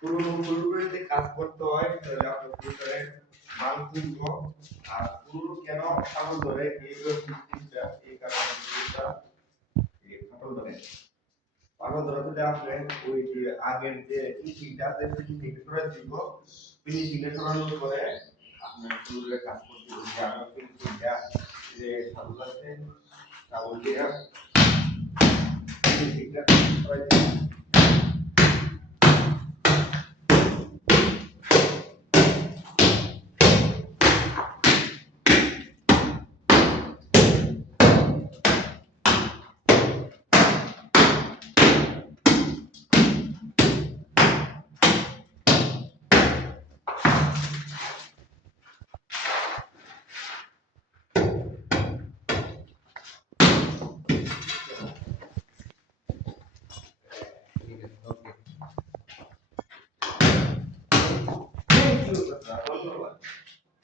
পুরোনো ফুলগুলোতে কাজ করতে হয় তাহলে আপনার ফিল্টারে মান তুলব আর পুরো কেন ফাটল ধরে এই জিনিসটা এই কারণে ফিল্টার এই ফাটল ধরে ফাটল ধরে যদি আপনি ওই যে আগের যে ফিনিশিংটা আছে ফিনিশিং করে দিব ফিনিশিং এ সরানোর পরে আপনার ফুলের কাজ করতে হবে আমার ফিনিশিংটা যে ভালো আছে তা বলতে ফিনিশিংটা করে